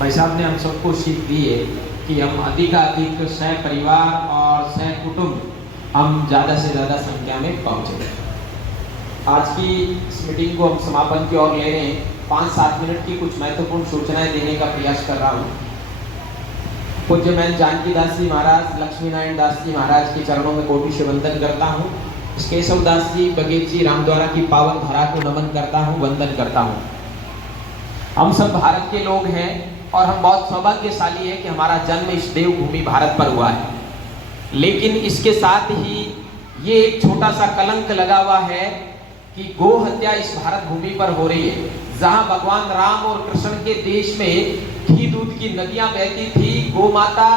भाई साहब ने हम सबको सीख दी है कि हम अधिक सह परिवार और सह कुटुंब हम ज़्यादा से ज़्यादा संख्या में पहुँचे। आज की इस मीटिंग को हम समापन की ओर ले रहे हैं। 5-7 मिनट की कुछ महत्वपूर्ण सूचनाएं देने का प्रयास कर रहा हूँ। पूज्य मैं जानकी दास जी महाराज, लक्ष्मी नारायण दास जी महाराज के चरणों में कोटि से वंदन करता हूँ। केशव दास जी, बघेल जी, रामद्वारा की पावन धारा को नमन करता हूँ, वंदन करता हूँ। हम सब भारत के लोग हैं और हम बहुत सौभाग्यशाली है कि हमारा जन्म इस देवभूमि भारत पर हुआ है। लेकिन इसके साथ ही ये एक छोटा सा कलंक लगा हुआ है कि गो हत्या इस भारत भूमि पर हो रही है। जहां भगवान राम और कृष्ण के देश में घी दूध की नदियां बहती थी, गो माता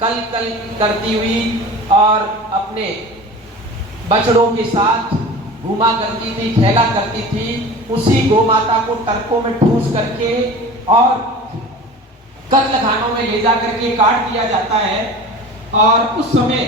कल कल करती हुई और अपने बछड़ों के साथ घूमा करती थी, खेला करती थी। उसी गो माता को टरकों में ठूस करके और कत्ल खानों में ले जा करके काट दिया जाता है। और उस समय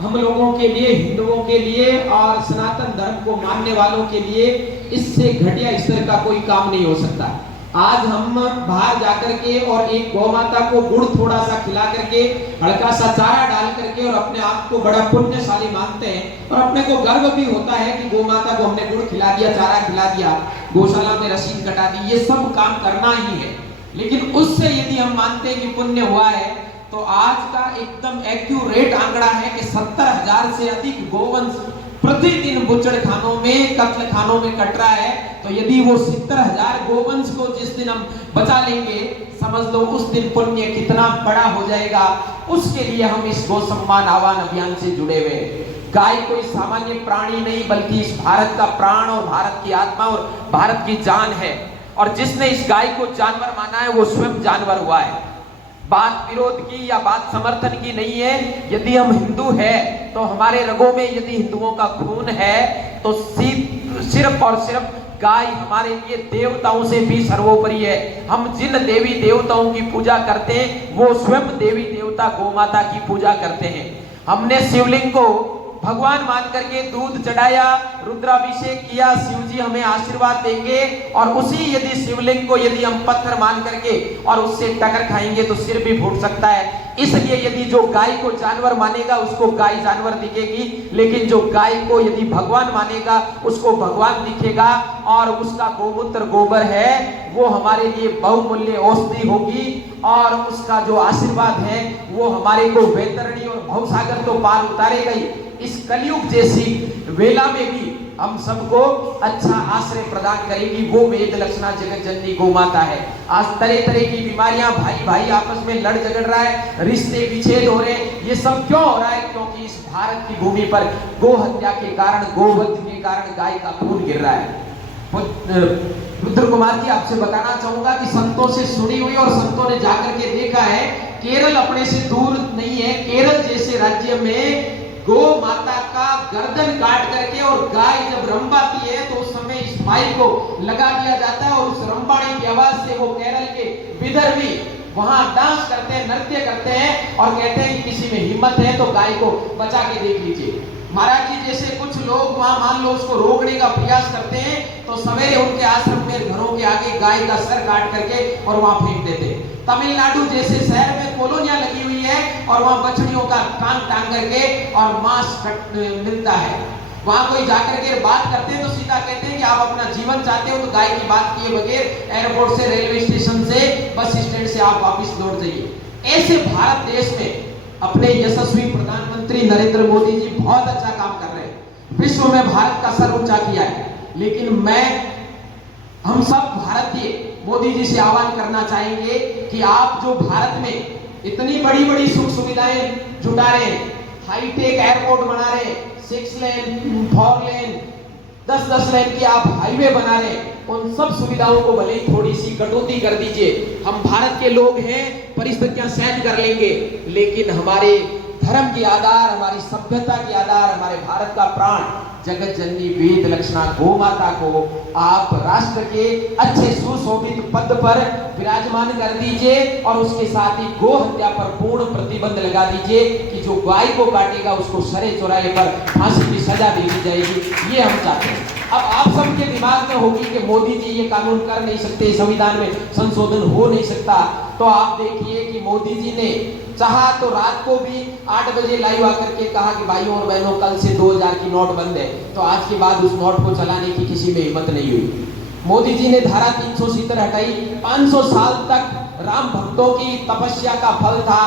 हम लोगों के लिए, हिंदुओं के लिए और सनातन धर्म को मानने वालों के लिए इससे घटिया स्तर का कोई काम नहीं हो सकता। आज हम बाहर जाकर के और एक गौ माता को गुड़ थोड़ा सा खिला करके, हल्का सा चारा डाल करके और अपने आप को बड़ा पुण्यशाली मानते हैं और अपने को गर्व भी होता है कि गौ माता को हमने गुड़ खिला दिया, चारा खिला दिया, गौशाला में रसीद कटा दी। ये सब काम करना ही है। लेकिन उससे यदि हम मानते हैं कि पुण्य हुआ है, तो आज का एकदम एक्यूरेट आंकड़ा है कि 70,000 से अधिक गोवंश प्रतिदिन बुचड़ खानों में, कत्ल खानों में कट रहा है। तो यदि वो 70,000 गोवंश को जिस दिन हम बचा लेंगे, समझ लो उस दिन पुण्य कितना बड़ा हो जाएगा। उसके लिए हम इस गौ सम्मान आह्वान अभियान से जुड़े हुए हैं। गाय कोई सामान्य प्राणी नहीं, बल्कि इस भारत का प्राण और भारत की आत्मा और भारत की जान है। और जिसने इस गाय को जानवर माना है, वो स्वयं जानवर हुआ है। बात विरोध की या बात समर्थन की नहीं है। यदि हम हिंदू हैं, तो हमारे रगों में यदि हिंदुओं का खून है, तो सिर्फ और सिर्फ गाय हमारे लिए देवताओं से भी सर्वोपरि है। हम जिन देवी देवताओं की पूजा करते हैं, वो स्वयं देवी देवता गौ माता की पूजा करते हैं। हमने शिवलिंग को भगवान मान करके दूध चढ़ाया, रुद्राभिषेक किया, शिव जी हमें आशीर्वाद देंगे। और उसी यदि शिवलिंग को यदि हम पत्थर मान करके और उससे टक्कर खाएंगे तो सिर भी फूट सकता है। इसलिए यदि जो गाय को जानवर मानेगा, उसको गाय जानवर दिखेगी, लेकिन जो गाय को यदि भगवान मानेगा, उसको भगवान दिखेगा। और उसका गोमूत्र, गोबर है, वो हमारे लिए बहुमूल्य औषधि होगी। और उसका जो आशीर्वाद है, वो हमारे को वैतरणी और भवसागर तो पार उतारेगा ही, इस कलयुग जैसी वेला में भी हम सबको अच्छा आश्रय प्रदान करेगी। वो वेद लक्षणा जगत जननी गौ माता है। आज तरह तरह की बीमारियां, भाई भाई आपस में लड़ झगड़ रहा है, रिश्ते विच्छेद हो रहे हैं। ये सब क्यों हो रहा है? क्योंकि इस भारत की भूमि पर गो हत्या के कारण, गोवध के कारण गाय का खून गिर रहा है। रुद्र कुमार जी, आपसे बताना चाहूंगा कि संतों से सुनी हुई और संतों ने जाकर के देखा है, केरल अपने से दूर नहीं है। केरल जैसे राज्य में गो माता का गर्दन काट करके और गाय जब रंबाती है, तो उस समय इस माई को लगा दिया जाता है और उस रंबाणी की आवाज से वो केरल के विदर्भी वहां डांस करते हैं, नृत्य करते हैं और कहते हैं कि किसी में हिम्मत है तो गाय को बचा के देख लीजिए। महाराज जी जैसे कुछ लोग वहां मान लो उसको रोकने का प्रयास करते हैं, तो सवेरे उनके आश्रम में घरों के आगे गाय का सर काट करके और वहां फेंक देते हैं। तमिलनाडु जैसे शहर में कॉलोनियां लगी हुई है और वहां बछड़ियों का कान टांग करके और मांस मिलता है। वहां कोई जाकर के बात करते हैं तो सीधा कहते हैं कि आप अपना जीवन चाहते हो तो गाय की बात किए बगैर एयरपोर्ट से, रेलवे स्टेशन से, बस स्टैंड से आप वापिस लौट जाइए। ऐसे भारत देश में अपने यशस्वी प्रधानमंत्री नरेंद्र मोदी जी बहुत अच्छा काम कर रहे हैं। विश्व में भारत का सर ऊंचा किया है। लेकिन हम सब भारतीय मोदी जी से आह्वान करना चाहेंगे कि आप जो भारत में इतनी बड़ी बड़ी सुख सुविधाएं जुटा रहे हैं, हाईटेक एयरपोर्ट बना रहे हैं, 6 लेन, 4 लेन, 10-10 लेन की आप हाईवे बना रहे हैं, उन सब सुविधाओं को भले ही थोड़ी सी कटौती कर दीजिए। हम भारत के लोग हैं, परिस्थितियां सहन कर लेंगे, लेकिन हमारे धर्म के आधार, हमारी सभ्यता के आधार, हमारे भारत का प्राण जगत जननी वेद लक्षणा गौ माता को आप राष्ट्र के अच्छे सुशोभित पद पर विराजमान कर दीजिए और उसके साथ ही गो हत्या पर पूर्ण प्रतिबंध लगा दीजिए कि जो गाय को काटेगा उसको सरे चौराहे पर फांसी की सजा दे दी जाएगी। ये हम चाहते हैं। अब आप सबके दिमाग में होगी कि मोदी जी ये कानून कर नहीं सकते, संविधान में संशोधन हो नहीं सकता। तो आप देखिए कि मोदी जी ने चाहा तो रात को भी 8 बजे लाइव आकर के कहा कि भाइयों और बहनों कल से 2000 की नोट बंद है, तो आज के बाद उस नोट को चलाने की किसी में हिम्मत नहीं हुई। मोदी जी ने धारा 370 हटाई। 500 साल तक राम भक्तों की तपस्या का फल था,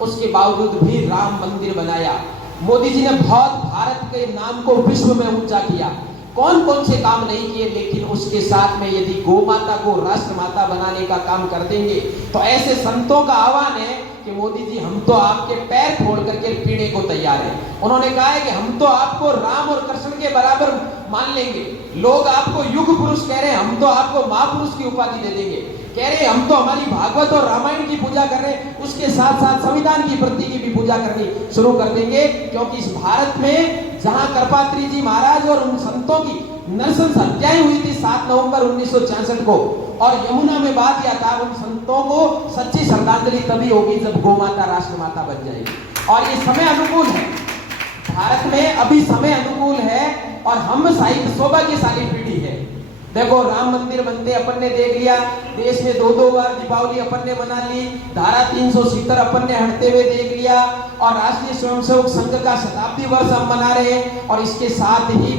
उसके बावजूद भी राम मंदिर बनाया। मोदी जी ने बहुत भारत के नाम को विश्व में ऊंचा किया। कौन कौन से काम नहीं किए, लेकिन उसके साथ में यदि गौ माता को राष्ट्र माता बनाने का काम कर देंगे तो ऐसे संतों का आह्वान है कि मोदी जी हम तो आपके पैर फोड़ करके पीने को तैयार हैं। उन्होंने कहा है कि हम तो आपको राम और कृष्ण के बराबर मान लेंगे। लोग आपको युग पुरुष कह रहे हैं, हम तो आपको महापुरुष की उपाधि दे देंगे। कह रहे हम तो हमारी भागवत और रामायण की पूजा कर रहे हैं, उसके साथ साथ संविधान की प्रति की भी पूजा करनी शुरू कर देंगे। क्योंकि इस भारत में जहां कृपात्री जी महाराज और उन संतों की नरसंस हत्याएं हुई थी 7 नवंबर 1966 को, और यमुना में बहा दिया था, उन संतों को सच्ची श्रद्धांजलि तभी होगी जब गौ माता राष्ट्र माता बन जाएगी। और ये समय अनुकूल है, भारत में अभी समय अनुकूल है और हम शायद सौभाग्यशाली पीढ़ी है। देखो राम मंदिर बनते अपन ने देख लिया, देश में 2-2 बार दीपावली अपन ने मना ली, धारा 370 अपन ने हटते हुए देख लिया, और राष्ट्रीय स्वयंसेवक संघ का शताब्दी वर्ष हम मना रहे हैं। और इसके साथ ही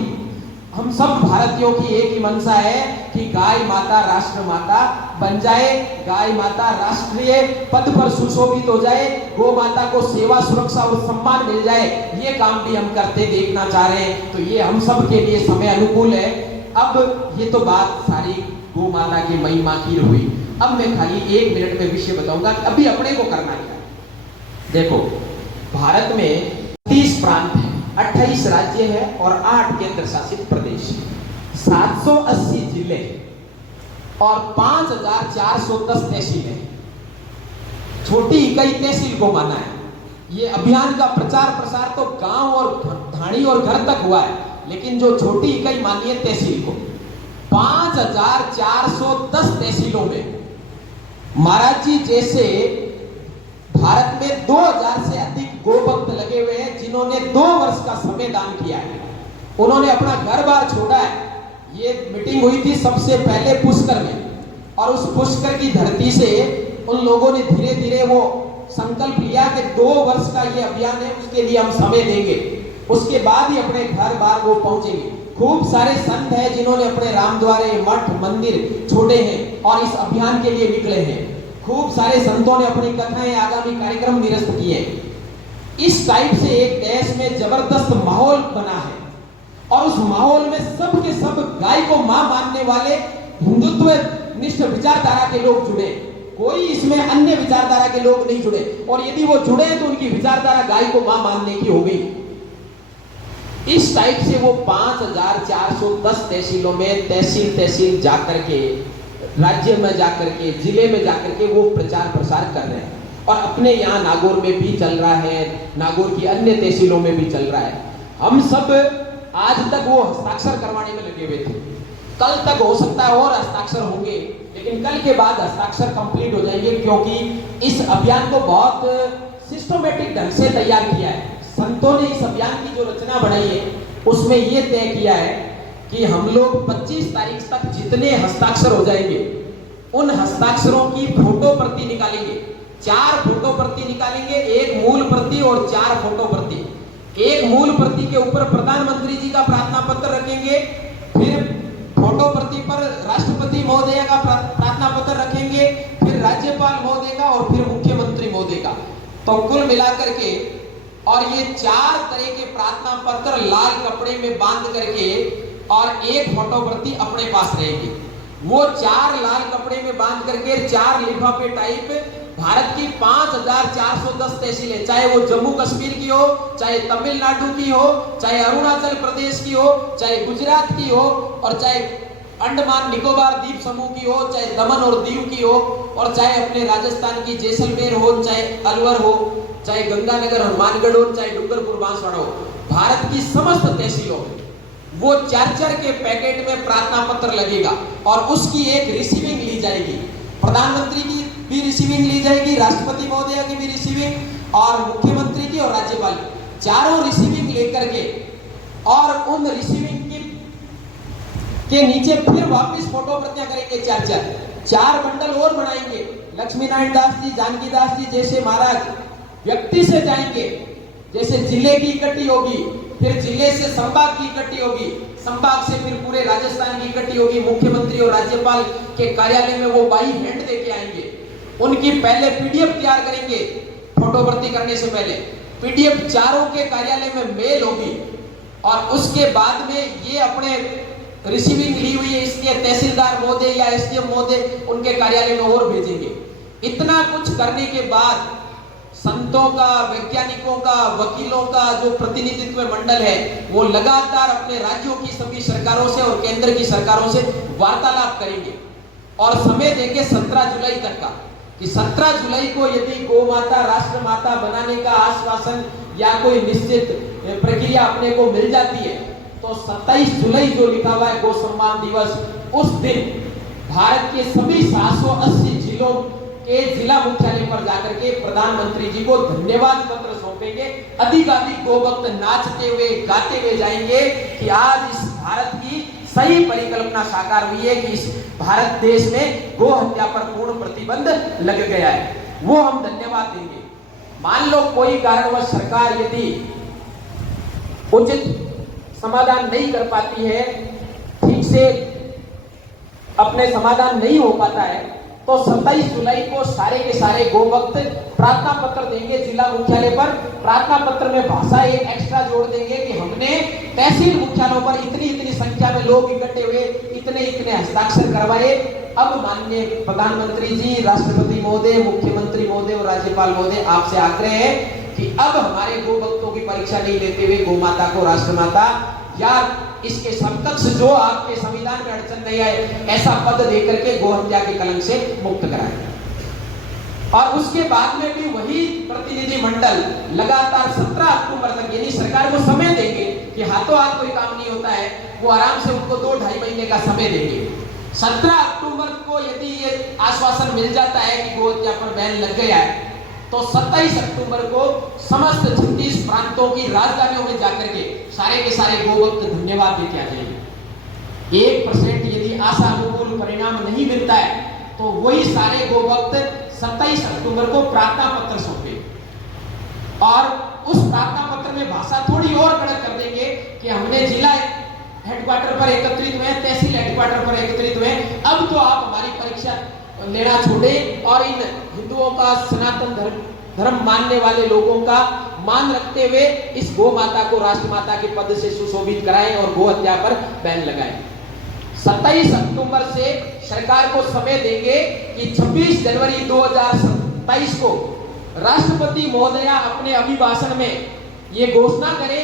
हम सब भारतीयों की एक ही मंशा है कि गाय माता राष्ट्र माता बन जाए, गाय माता राष्ट्रीय पद पर सुशोभित हो जाए, गौ माता को सेवा सुरक्षा और सम्मान मिल जाए। ये काम भी हम करते देखना चाह रहे हैं, तो ये हम सब के लिए समय अनुकूल है। अब ये तो बात सारी गौ माता की महिमा की हुई। अब मैं खाली 1 मिनट में विषय बताऊंगा कि अभी अपने को करना क्या। देखो भारत में 30 प्रांत है, 28 राज्य है और 8 केंद्र शासित प्रदेश, 780 जिले और 5410 तहसील है। छोटी इकाई तहसील को माना है। ये अभियान का प्रचार प्रसार तो गांव और ढाणी और घर तक हुआ है, लेकिन जो छोटी इकाई मानी है तहसील को, 5410 तहसीलों में महाराज जी जैसे भारत में 2000 से अधिक गोभक्त लगे हुए हैं, जिन्होंने 2 वर्ष का समय दान किया है। उन्होंने अपना घर बार छोड़ा है। ये मीटिंग हुई थी सबसे पहले पुष्कर में, और उस पुष्कर की धरती से उन लोगों ने धीरे धीरे वो संकल्प लिया कि 2 वर्ष का ये अभियान है, उसके लिए हम समय देंगे, उसके बाद ही अपने घर बार वो पहुंचेंगे। खूब सारे संत हैं जिन्होंने अपने रामद्वारे मठ मंदिर छोड़े हैं और इस अभियान के लिए निकले हैं। खूब सारे संतों ने अपनी कथाएं आगामी कार्यक्रम निरस्त किए। इस टाइप से एक देश में जबरदस्त माहौल बना है, और उस माहौल में सब के सब गाय को मां मानने वाले हिंदुत्व निष्ठ विचारधारा के लोग जुड़े। कोई इसमें अन्य विचारधारा के लोग नहीं जुड़े, और यदि वो जुड़े तो उनकी विचारधारा गाय को मां मानने की हो गई। इस टाइप से वो 5410 तहसीलों में तहसील जाकर के, राज्य में जाकर के, जिले में जाकर के वो प्रचार प्रसार कर रहे हैं। और अपने यहाँ नागौर में भी चल रहा है, नागौर की अन्य तहसीलों में भी चल रहा है। हम सब आज तक वो हस्ताक्षर करवाने में लगे हुए थे। कल तक हो सकता है और हस्ताक्षर होंगे, लेकिन कल के बाद हस्ताक्षर कंप्लीट हो जाएंगे, क्योंकि इस अभियान को बहुत सिस्टमेटिक ढंग से तैयार किया है। संतों ने इस अभियान की जो रचना बनाई है उसमें यह तय किया है कि हम लोग 25 तारीख तक जितने हस्ताक्षर हो जाएंगे, उन हस्ताक्षरों की फोटो प्रति निकालेंगे। 4 फोटो प्रति निकालेंगे, 1 मूल प्रति और 4 फोटो प्रति। 1 मूल प्रति के ऊपर प्रधानमंत्री जी का प्रार्थना पत्र रखेंगे, फिर फोटो प्रति पर राष्ट्रपति महोदय का प्रार्थना पत्र रखेंगे, फिर राज्यपाल महोदय का और फिर मुख्यमंत्री महोदय का। तो कुल मिलाकर के, और ये 4 तरह के प्रार्थना पत्र लाल कपड़े में बांध करके और 1 फोटो प्रति अपने पास रहेगी। वो 4 लाल कपड़े में बांध करके 4 लिफाफे टाइप भारत की 5410 तहसीलें, चाहे वो जम्मू कश्मीर की हो, चाहे तमिलनाडु की हो, चाहे अरुणाचल प्रदेश की हो, चाहे गुजरात की हो, और चाहे अंडमान निकोबार द्वीप समूह की हो, चाहे दमन और दीव की हो, और चाहे अपने राजस्थान की जैसलमेर हो, चाहे अलवर हो, चाहे गंगानगर हनुमानगढ़ हो, चाहे डूंगरपुर बांसवाड़ा हो, भारत की समस्त तहसीलों में वो 4-4 के पैकेट में प्रार्थना पत्र लगेगा, और उसकी एक रिसीविंग ली जाएगी। प्रधानमंत्री की भी रिसीविंग ली जाएगी, राष्ट्रपति महोदय की भी रिसीविंग, और मुख्यमंत्री की और राज्यपाल की, चारों रिसीविंग लेकर के, और उन रिसीविंग की के नीचे फिर वापस फोटो प्रतियां करेंगे, चार बंडल और बनाएंगे। लक्ष्मी नारायण दास जी, जानकी दास जी जैसे महाराज व्यक्ति से जाएंगे, जैसे जिले की इकट्ठी होगी, फिर जिले से संभाग की इकट्ठी होगी, संभाग से फिर पूरे राजस्थान की इकट्ठी होगी। मुख्यमंत्री और राज्यपाल के कार्यालय में वो बाई हैंड देके आएंगे। उनकी पहले पीडीएफ तैयार करेंगे, फोटो भर्ती करने से पहले पीडीएफ चारों के कार्यालय में मेल होगी और उसके बाद में ये अपने रिसीविंग ली हुई है इसके तहसीलदार महोदय या एसडीएम महोदय उनके कार्यालय में और भेजेंगे। इतना कुछ करने के बाद संतों का, वैज्ञानिकों का, वकीलों का जो प्रतिनिधित्व मंडल है वो लगातार अपने राज्यों की सभी सरकारों से और केंद्र की सरकारों से वार्तालाप करेंगे और समय देंगे 17 जुलाई तक का, कि 17 जुलाई को यदि गौ माता राष्ट्र माता बनाने का आश्वासन या कोई निश्चित प्रक्रिया अपने को मिल जाती है तो 27 जुलाई जो लिखा हुआ है गौ सम्मान दिवस, उस दिन भारत के सभी 780 जिलों के जिला मुख्यालय पर जाकर के प्रधानमंत्री जी को धन्यवाद पत्र सौंपेंगे। अधिकाधिक गौ भक्त नाचते हुए गाते हुए जाएंगे कि आज इस भारत की सही परिकल्पना साकार हुई है कि इस भारत देश में गौ हत्या पर पूर्ण प्रतिबंध लग गया है। वो हम धन्यवाद देंगे। मान लो कोई कारणवश सरकार यदि उचित समाधान नहीं कर पाती है, ठीक से अपने समाधान नहीं हो पाता है, तो 27 जुलाई को सारे के सारे गौ भक्त प्रार्थना पत्र देंगे जिला मुख्यालय पर। प्रार्थना पत्र में भाषा एक एक्स्ट्रा जोड़ देंगे कि हमने तहसील मुख्यालयों पर इतनी संख्या में लोग इकट्ठे हुए, इतने हस्ताक्षर करवाए। अब माननीय प्रधानमंत्री जी, राष्ट्रपति महोदय, मुख्यमंत्री महोदय और राज्यपाल महोदय, आपसे आग्रह है कि अब हमारे गौ भक्तों की परीक्षा नहीं लेते हुए गौ माता को राष्ट्रमाता या इसके समकक्ष जो आपके संविधान में अड़चन नहीं आए ऐसा पद देकर के गौ हत्या के कलंक से मुक्त कराएं। और उसके बाद में भी वही प्रतिनिधि मंडल लगातार 17 अक्टूबर तक, यानी सरकार को समय देंगे कि हाथों हाथ कोई काम नहीं होता है, वो आराम से उनको 2-2.5 महीने का समय देंगे। 17 अक्टूबर को यदि ये आश्वासन मिल जाता है कि गौ हत्या पर बैन लग गया है तो 27 अक्टूबर को समस्त 36 प्रांतों की राजधानियों में जाकर के सारे के सारे गौ भक्त धन्यवाद देके आ जाएंगे। 1% यदि आशानुकूल परिणाम नहीं मिलता है तो वही सारे गौ भक्त 27 अक्टूबर को प्रार्थना पत्र सौंपे और उस प्रार्थना पत्र में भाषा थोड़ी और कड़क कर देंगे कि हमने जिला हेडक्वार्टर पर एकत्रित हुए, तहसील हेडक्वार्टर पर एकत्रित हुए, अब तो आप हमारी परीक्षा लेना छोड़े और इन हिंदुओं का, सनातन धर्म मानने वाले लोगों का मान रखते हुए इस गौ माता को राष्ट्रमाता के पद से सुशोभित कराएं और गौ हत्या पर बैन लगाएं। 27 अक्टूबर से सरकार को समय देंगे कि 26 जनवरी 2027 को राष्ट्रपति महोदया अपने अभिभाषण में ये घोषणा करें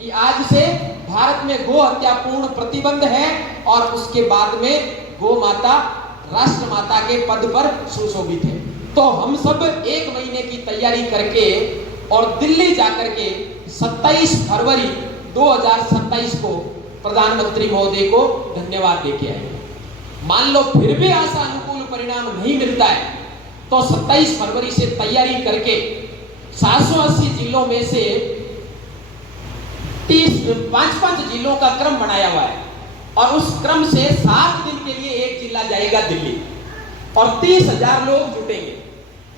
कि आज से भारत में गौ हत्या पूर्ण प्रतिबंध है और उसके बाद में गौ माता राष्ट्रमाता के पद पर सुशोभित है। तो हम सब 1 महीने की तैयारी करके और दिल्ली जाकर के 27 फरवरी 2027 को प्रधानमंत्री महोदय को धन्यवाद देके आए। मान लो फिर भी आशानुकूल परिणाम नहीं मिलता है तो 27 फरवरी से तैयारी करके 780 जिलों में से 5 जिलों का क्रम बनाया हुआ है और उस क्रम से 7 दिन के लिए एक जिला जाएगा दिल्ली और 30,000 लोग जुटेंगे।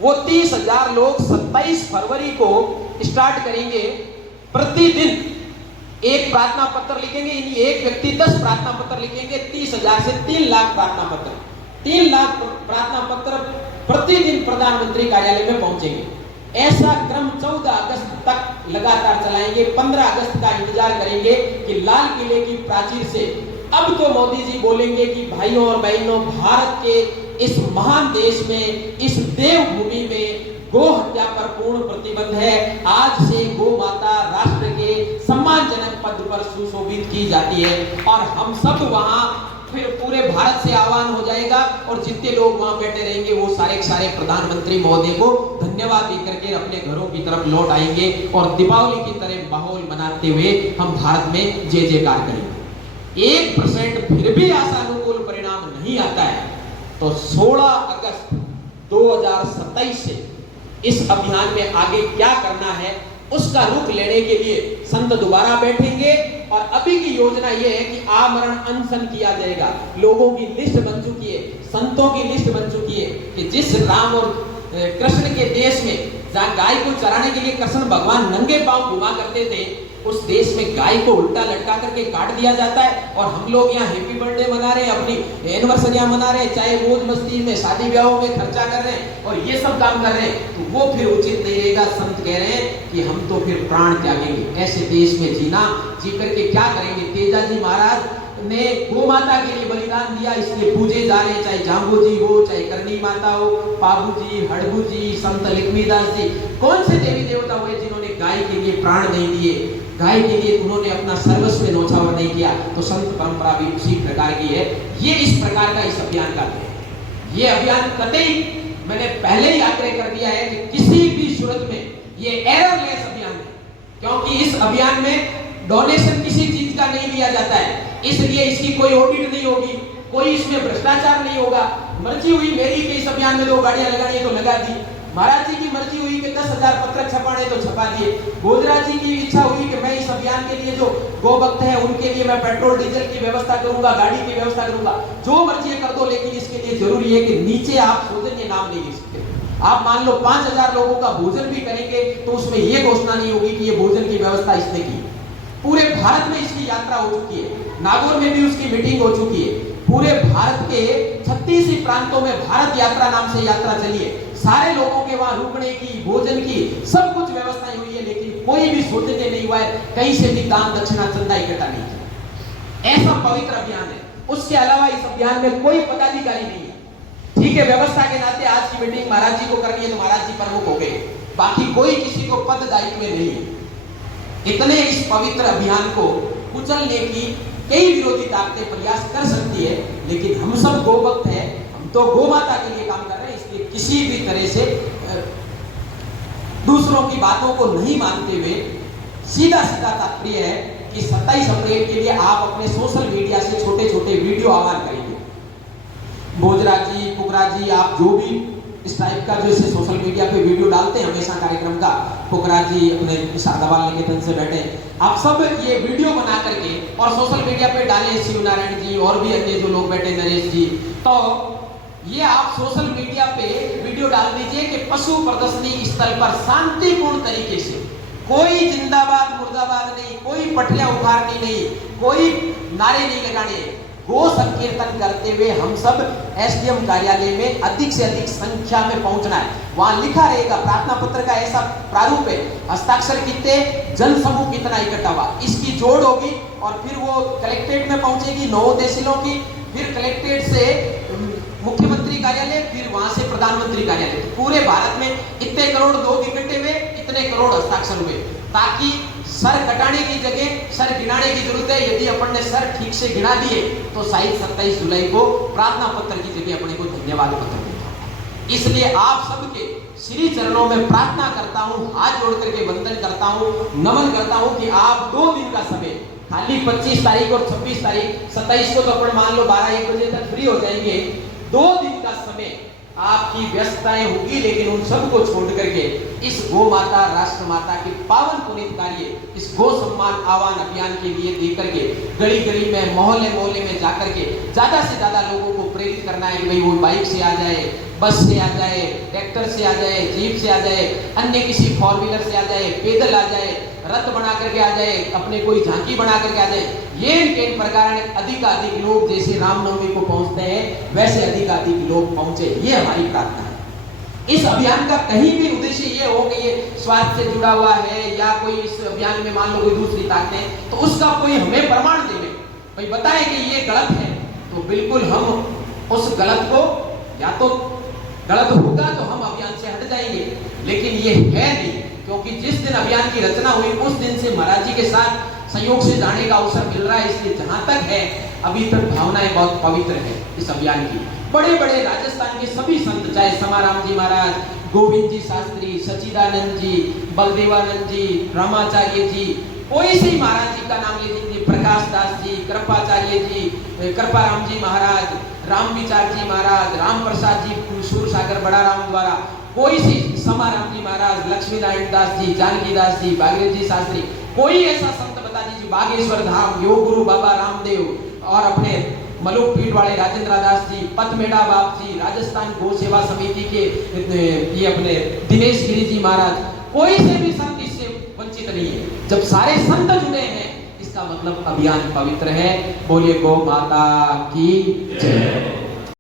वो 30,000 लोग 27 फरवरी को स्टार्ट करेंगे। प्रतिदिन एक प्रार्थना पत्र लिखेंगे, यानी एक व्यक्ति 10 प्रार्थना पत्र लिखेंगे। 30,000 से 3 लाख प्रार्थना पत्र, 3 लाख प्रार्थना पत्र प्रतिदिन प्रधानमंत्री कार्यालय में पहुंचेंगे। ऐसा क्रम 14 अगस्त तक लगातार चलाएंगे। 15 अगस्त का इंतजार करेंगे कि लाल किले की प्राचीर से अब तो मोदी जी बोलेंगे कि भाइयों और बहनों, भारत के इस महान देश में, इस देवभूमि में गौ हत्या पर पूर्ण प्रतिबंध है। आज से गौ माता राष्ट्र के सम्मानजनक पद पर सुशोभित की जाती है और हम सब वहां फिर पूरे भारत से आह्वान हो जाएगा और जितने लोग वहां बैठे रहेंगे वो सारे के सारे प्रधानमंत्री महोदय को धन्यवाद देकर के अपने घरों की तरफ लौट आएंगे और दीपावली की तरह माहौल मनाते हुए हम भारत में जय जयकार करेंगे। 1% फिर भी आशानुकूल परिणाम नहीं आता है तो 16 अगस्त 2027 से इस अभियान में आगे क्या करना है उसका रुख लेने के लिए संत दोबारा बैठेंगे और अभी की योजना यह है कि आमरण अनशन किया जाएगा। लोगों की लिस्ट बन चुकी है, संतों की लिस्ट बन चुकी है कि जिस राम और कृष्ण के देश में जहाँ गाय को चराने के लिए कृष्ण भगवान नंगे पांव घुमा करते थे, उस देश में गाय को उल्टा लटका करके काट दिया जाता है और हम लोग यहाँ हैप्पी बर्थडे मना रहे हैं, अपनी एनिवर्सरियां मना रहे हैं, चाहे मौज मस्ती में शादी ब्याहों में खर्चा कर रहे हैं और ये सब काम कर रहे हैं, तो वो फिर उचित नहीं रहेगा। संत कह रहे हैं कि हम तो फिर प्राण त्यागेंगे। ऐसे देश में जीना, जी करके क्या करेंगे। तेजाजी महाराज ने गौ माता के लिए बलिदान दिया, इसलिए पूजे जा रहे हैं, चाहे जाम्बू जी हो, चाहे करनी माता हो, पाबू जी, हड़बू जी, संत लक्ष्मीदास जी, कौन से देवी देवता हुए जिन्होंने गाय के लिए प्राण नहीं दिए, गाय के लिए उन्होंने अपना सर्वस्व न्यौछावर नहीं किया। तो संत परंपरा भी उसी प्रकार की है। ये इस प्रकार का इस अभियान का है। ये अभियान कतई मैंने पहले ही आग्रह कर दिया है कि किसी भी सूरत में ये एररलेस अभियान है, क्योंकि इस अभियान में डोनेशन किसी चीज का नहीं लिया जाता है, इसलिए इसकी कोई ऑडिट नहीं होगी, कोई इसमें भ्रष्टाचार नहीं होगा। मर्जी हुई मेरी कि इस अभियान में 2 गाड़ियां लगानी तो लगा दी, महाराज जी की मर्जी हुई कि 10,000 पत्रक छपाने तो छपा दिए, भोजराज जी की इच्छा हुई कि मैं इस अभियान के लिए जो गौ भक्त है उनके लिए मैं पेट्रोल डीजल की व्यवस्था करूंगा, गाड़ी की व्यवस्था करूंगा, जो मर्जी कर दो, लेकिन इसके लिए जरूरी है कि नीचे आप सौजन्य नाम नहीं लिख सकते। आप मान लो 5,000 लोगों का भोजन भी करेंगे तो उसमें यह घोषणा नहीं होगी कि ये भोजन की व्यवस्था इसने की। पूरे भारत में इसकी यात्रा हो चुकी है, नागौर में भी उसकी मीटिंग हो चुकी है, पूरे भारत के 36 ही प्रांतों में भारत यात्रा नाम से यात्रा चली है, सारे लोगों के वहां रुकने की, भोजन की सब कुछ व्यवस्थाएं हुई है, लेकिन कोई भी सौजन्य नहीं हुआ है, कहीं से भी दान दक्षिणा चंदा इकट्ठा नहीं किया। ऐसा पवित्र अभियान है। उसके अलावा इस अभियान में कोई पदाधिकारी नहीं है। ठीक है, व्यवस्था के नाते आज की मीटिंग महाराज जी को करनी है तो महाराज जी प्रमुख हो गए, बाकी कोई किसी को पद दायित्व में नहीं है। इतने इस पवित्र अभियान को कुचलने की कई विरोधी ताकतें प्रयास कर सकती है, लेकिन हम सब गोभक्त हैं, हम तो गौ माता के लिए काम कर रहे हैं, इसलिए किसी भी तरह से दूसरों की बातों को नहीं मानते हुए सीधा सीधा तात्पर्य है कि 27 अप्रैल के लिए आप अपने सोशल मीडिया से छोटे छोटे वीडियो आह्वान करेंगे। भोजराज जी, पुखराज जी, आप जो भी इस टाइप का जो इसे सोशल मीडिया पे वीडियो डालते हैं हमेशा कार्यक्रम का, पुखराज जी अपने शादाबाल निकेतन से बैठे, आप सब ये वीडियो बना करके और सोशल मीडिया पे डालें, शिव नारायण जी और भी अन्य जो लोग बैठे, नरेश जी, तो ये आप सोशल मीडिया पे वीडियो डाल दीजिए कि पशु प्रदर्शनी स्थल पर शांतिपूर्ण तरीके से, कोई जिंदाबाद मुर्दाबाद नहीं, कोई पटरियां उखाड़नी नहीं, कोई नारे नहीं लगाने, गो संकीर्तन करते हुए हम सब एसडीएम कार्यालय में अधिक से अधिक संख्या में पहुंचना है। वहां लिखा रहेगा, प्रार्थना पत्र का ऐसा प्रारूप है, हस्ताक्षर कितने, जन समूह कितना इकट्ठा हुआ, इसकी जोड़ होगी और फिर वो कलेक्ट्रेट में पहुंचेगी 9 तहसीलों की, फिर कलेक्ट्रेट से मुख्यमंत्री कार्यालय, फिर वहां से प्रधानमंत्री कार्यालय। पूरे भारत में इतने करोड़ लोग इकट्ठे हुए, इतने करोड़ हस्ताक्षर हुए, ताकि सर कटाने की जगह सर गिनाने की जरूरत है। यदि अपन ने सर ठीक से गिना दिए तो शायद 27 जुलाई को प्रार्थना पत्र की जगह अपने को धन्यवाद पत्र देता। इसलिए आप सबके श्री चरणों में प्रार्थना करता हूं, हाथ जोड़ करके वंदन करता हूं, नमन करता हूं कि आप 2 दिन का समय, खाली 25 तारीख और 26 तारीख, 27 को तो अपन मान लो 12-1 बजे तक फ्री हो जाएंगे, 2 दिन का समय आपकी व्यस्तताएं होगी, लेकिन उन सबको छोड़ करके इस गो माता, राष्ट्र माता के पावन पुनीत कार्य, इस गो सम्मान आह्वान अभियान के लिए दे करके गली गली में, मोहल्ले मोहल्ले में जाकर के ज्यादा से ज्यादा लोगों को प्रेरित करना है। भाई वो बाइक से आ जाए, बस से आ जाए, ट्रैक्टर से आ जाए, जीप से आ जाए, अन्य किसी 4 व्हीलर से आ जाए, पैदल आ जाए, रथ बना करके आ जाए, अपने कोई झांकी बना करके आ जाए। ये इन प्रकार अधिक लोग जैसे रामनवमी को पहुंचते हैं वैसे अधिक लोग पहुंचे, ये हमारी प्रार्थना है। इस अभियान का कहीं भी उद्देश्य ये हो कि ये स्वार्थ से जुड़ा हुआ है या कोई इस अभियान में मान लो कोई दूसरी ताकतें, तो उसका कोई हमें प्रमाण देवे, भाई बताए कि ये गलत है, तो बिल्कुल हम उस गलत को, या तो गलत होगा तो हम अभियान से हट जाएंगे, लेकिन ये है नहीं, क्योंकि जिस दिन अभियान की रचना हुई उस दिन से महाराज जी के साथ संयोग से जाने का अवसर मिल रहा है। इसलिए जहां तक है अभी तक भावनाएं बहुत पवित्र है इस अभियान की। बड़े बड़े राजस्थान के सभी संत, चाहे समाराम जी महाराज, गोविंद जी शास्त्री, सच्चिदानंद जी, बलदेवानंद जी, रामाचार्य जी, कोई से महाराज जी का नाम ले लीजिए, प्रकाश दास जी, कृपाचार्य जी, कृपाराम जी महाराज, राम विचार जी महाराज, राम प्रसाद जी, सूर सागर बड़ा राम द्वारा, कोई सी समाराम जी महाराज, लक्ष्मी नारायण दास जी, जानकी दास जी, भागीरथ जी शास्त्री, कोई ऐसा संत बता दीजिए, बागेश्वर धाम, योग गुरु बाबा रामदेव और अपने मलुक पीठ वाले राजेंद्र दास जी, पतमेड़ा बाप जी, राजस्थान गौ सेवा समिति के ये अपने दिनेश गिरी जी महाराज, कोई से भी संत इससे वंचित नहीं है। जब सारे संत जुड़े हैं इसका मतलब अभियान पवित्र है। बोलिए गौ माता की जय।